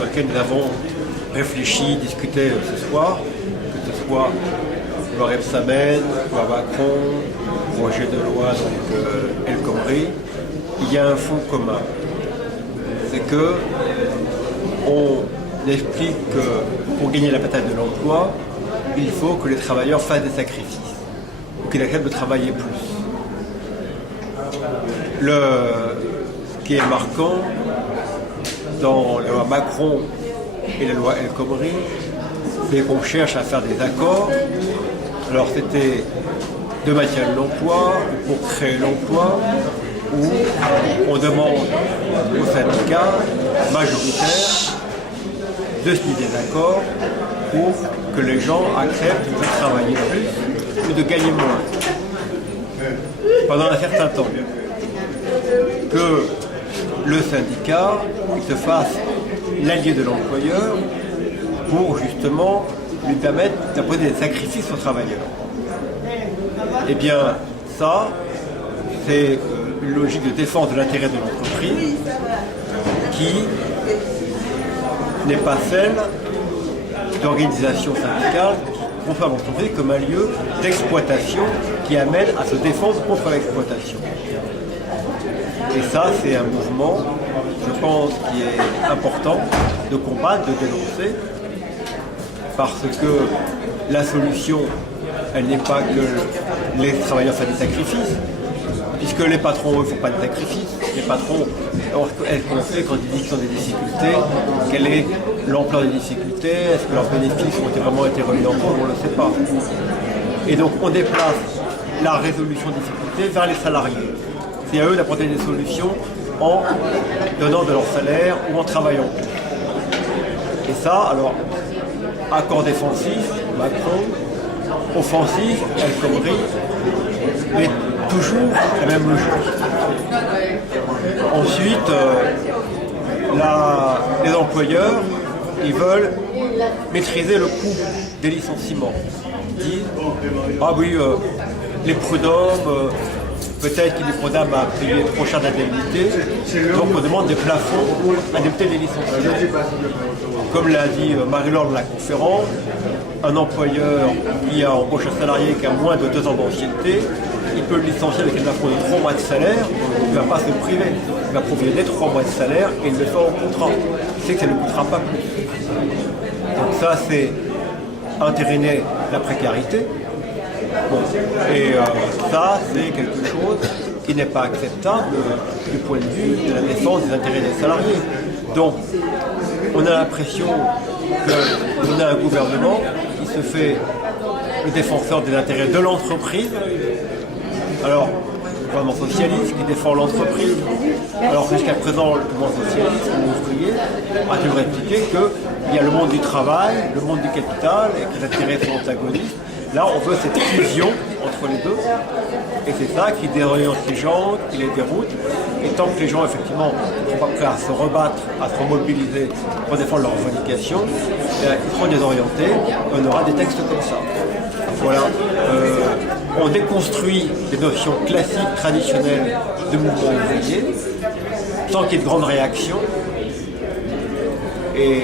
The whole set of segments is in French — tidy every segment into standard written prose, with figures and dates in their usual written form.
Sur lequel nous avons réfléchi, discuté ce soir, que ce soit Laure Rebsamen, Laure Macron, Roger Deloy, donc El Khomri, il y a un fond commun. C'est que on explique que pour gagner la bataille de l'emploi, il faut que les travailleurs fassent des sacrifices, ou qu'ils acceptent de travailler plus. Ce qui est marquant dans la loi Macron et la loi El Khomri, c'est qu'on cherche à faire des accords. Alors c'était de maintien de l'emploi, ou pour créer l'emploi, où on demande aux syndicats majoritaires de signer des accords pour que les gens acceptent de travailler plus ou de gagner moins pendant un certain temps. Que le syndicat se fasse l'allié de l'employeur pour justement lui permettre d'imposer des sacrifices aux travailleurs. Eh bien, ça, c'est une logique de défense de l'intérêt de l'entreprise qui n'est pas celle d'organisation syndicale qui conçoit l'entreprise comme un lieu d'exploitation qui amène à se défendre contre l'exploitation. Et ça, c'est un mouvement, je pense, qui est important de combattre, de dénoncer, parce que la solution, elle n'est pas que les travailleurs fassent des sacrifices, puisque les patrons, eux, ne font pas de sacrifices. Les patrons, qu'est-ce qu'on fait quand ils disent qu'ils ont des difficultés? Quel est l'ampleur des difficultés? Est-ce que leurs bénéfices ont vraiment été remis en cause? On ne le sait pas. Et donc, on déplace la résolution des difficultés vers les salariés. C'est à eux d'apporter des solutions en donnant de leur salaire ou en travaillant plus. Et ça, alors, accord défensif, Macron, offensif, El Khomri, mais toujours la même logique. Ensuite, les employeurs, ils veulent maîtriser le coût des licenciements. Ils disent, ah oui, les prud'hommes, peut-être qu'il est prud'homme à payer trop cher d'indemnité, donc on demande des plafonds à indemniter les licenciés. Comme l'a dit Marie-Laure de la conférence, un employeur qui a embauché un salarié qui a moins de 2 ans d'ancienneté, il peut le licencier avec un plafond de 3 mois de salaire, il ne va pas se priver. Il va profiter 3 mois de salaire et il le fait en contrat. Il sait que ça ne lui coûtera pas plus. Donc ça, c'est entériner la précarité. Bon. Et ça, c'est quelque chose qui n'est pas acceptable du point de vue de la défense des intérêts des salariés. Donc, on a l'impression qu'on a un gouvernement qui se fait le défenseur des intérêts de l'entreprise. Alors, le gouvernement socialiste qui défend l'entreprise. Alors jusqu'à présent, le gouvernement socialiste, le ouvrier, a toujours expliqué qu'il y a le monde du travail, le monde du capital, et que les intérêts sont antagonistes. Là, on veut cette fusion entre les deux, et c'est ça qui désoriente les gens, qui les déroute. Et tant que les gens, effectivement, ne sont pas prêts à se rebattre, à se remobiliser pour défendre leurs revendications, ils seront désorientés, et on aura des textes comme ça. Voilà. On déconstruit les notions classiques, traditionnelles de mouvement ouvrier, sans qu'il y ait de grandes réactions. Et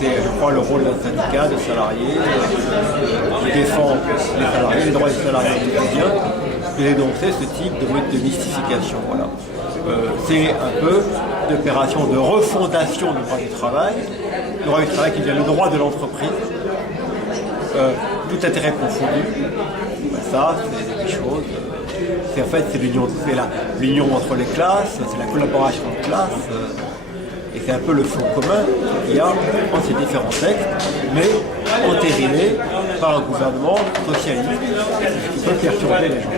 c'est, je crois, le rôle d'un syndicat, de salariés, qui défend les salariés, les droits des salariés au quotidien, de dénoncer ce type de mystification. Voilà. C'est un peu d'opération de refondation du droit du travail. Le droit du travail qui devient le droit de l'entreprise, tout intérêt confondu. Ça, c'est des choses. En fait, c'est l'union entre les classes, c'est la collaboration de classes. Et c'est un peu le fond commun qu'il y a entre ces différents textes, mais entériné par un gouvernement socialiste qui peut perturber les gens.